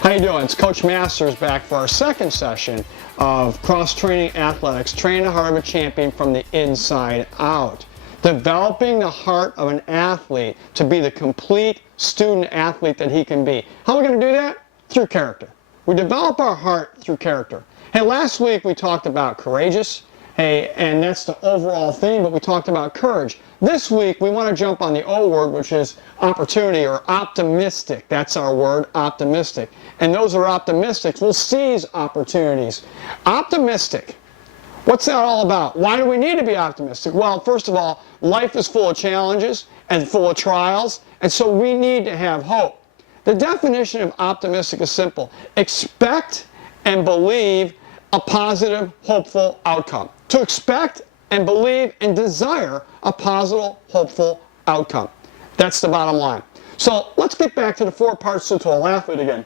How you doing? It's Coach Masters back for our second session of cross-training athletics, training the heart of a champion from the inside out. Developing the heart of an athlete to be the complete student athlete that he can be. How are we going to do that? Through character. We develop our heart through character. Hey, last week we talked about courageous. Hey, and that's the overall theme, but we talked about courage. This week we want to jump on the O word, which is opportunity or optimistic. That's our word, optimistic. And those who are optimistic will seize opportunities. Optimistic. What's that all about? Why do we need to be optimistic? Well, first of all, life is full of challenges and full of trials, and so we need to have hope. The definition of optimistic is simple. Expect and believe a positive, hopeful outcome. To expect and believe and desire a positive, hopeful outcome. That's the bottom line. So let's get back to the 4 parts to an athlete again.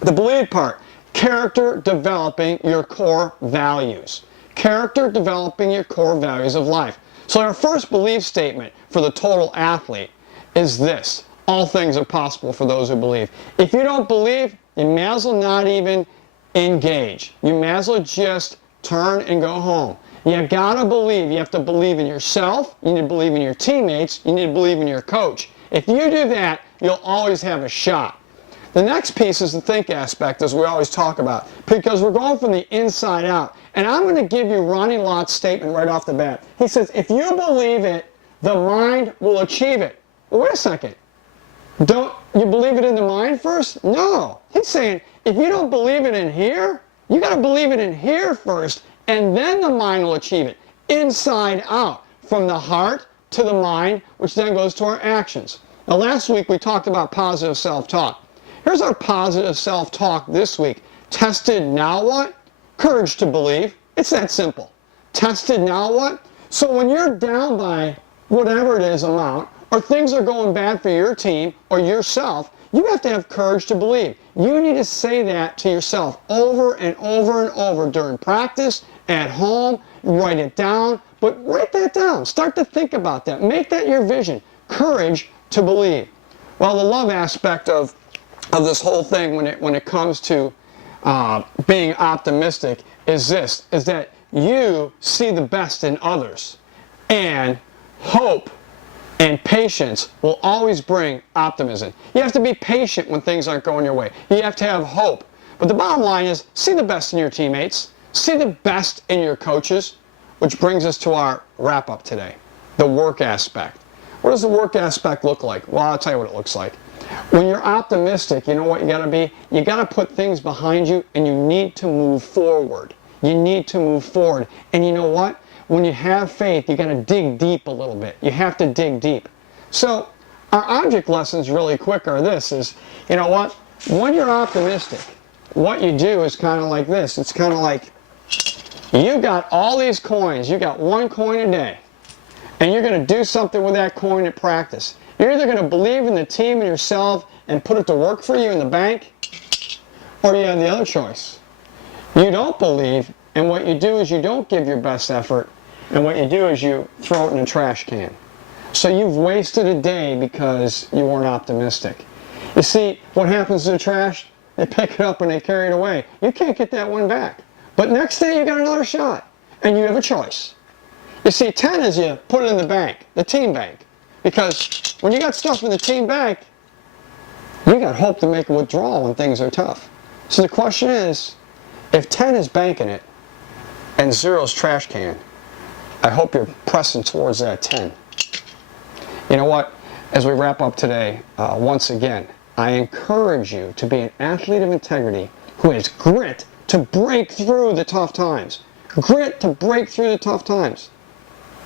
The believe part, character developing your core values. Character developing your core values of life. So our first belief statement for the total athlete is this: all things are possible for those who believe. If you don't believe, you may as well not even engage. You may as well just turn and go home. You gotta believe. You have to believe in yourself. You need to believe in your teammates. You need to believe in your coach. If you do that, you'll always have a shot. The next piece is the think aspect, as we always talk about, because we're going from the inside out. And I'm going to give you Ronnie Lott's statement right off the bat. He says, if you believe it, the mind will achieve it. Well, wait a second. Don't you believe it in the mind first? No. He's saying, if you don't believe it in here, you got to believe it in here first, and then the mind will achieve it. Inside out, from the heart to the mind, which then goes to our actions. Now, last week we talked about positive self-talk. Here's our positive self-talk this week. Tested, now what? Courage to believe. It's that simple. Tested, now what? So when you're down by whatever it is amount, or things are going bad for your team or yourself, you have to have courage to believe. You need to say that to yourself over and over and over during practice, at home, write it down, but write that down. Start to think about that. Make that your vision. Courage to believe. Well, the love aspect of this whole thing when it comes to being optimistic is that you see the best in others, and hope and patience will always bring optimism. You have to be patient when things aren't going your way. You have to have hope. But the bottom line is, see the best in your teammates, see the best in your coaches, which brings us to our wrap-up today, the work aspect. What does the work aspect look like? Well, I'll tell you what it looks like. When you're optimistic, you know what you got to be? You got to put things behind you, and you need to move forward. You need to move forward. And you know what? When you have faith, you got to dig deep a little bit. You have to dig deep. So our object lessons really quick are this, is, you know what? When you're optimistic, what you do is kind of like this. It's kind of like you got all these coins. You got 1 coin a day, and you're going to do something with that coin at practice. You're either going to believe in the team and yourself and put it to work for you in the bank, or you have the other choice. You don't believe, and what you do is you don't give your best effort, and what you do is you throw it in a trash can. So you've wasted a day because you weren't optimistic. You see, what happens to the trash? They pick it up and they carry it away. You can't get that one back. But next day you got another shot, and you have a choice. You see, 10 is you put it in the bank, the team bank. Because when you got stuff in the team bank, you got hope to make a withdrawal when things are tough. So the question is, if 10 is banking it and 0 is trash can, I hope you're pressing towards that 10. You know what? As we wrap up today, once again, I encourage you to be an athlete of integrity who has grit to break through the tough times. Grit to break through the tough times.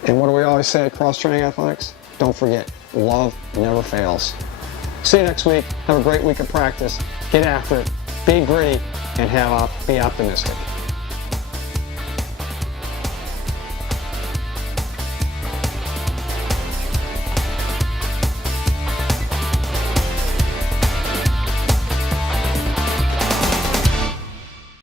And what do we always say at Cross Training Athletics? Don't forget, love never fails. See you next week. Have a great week of practice. Get after it. Be gritty and be optimistic.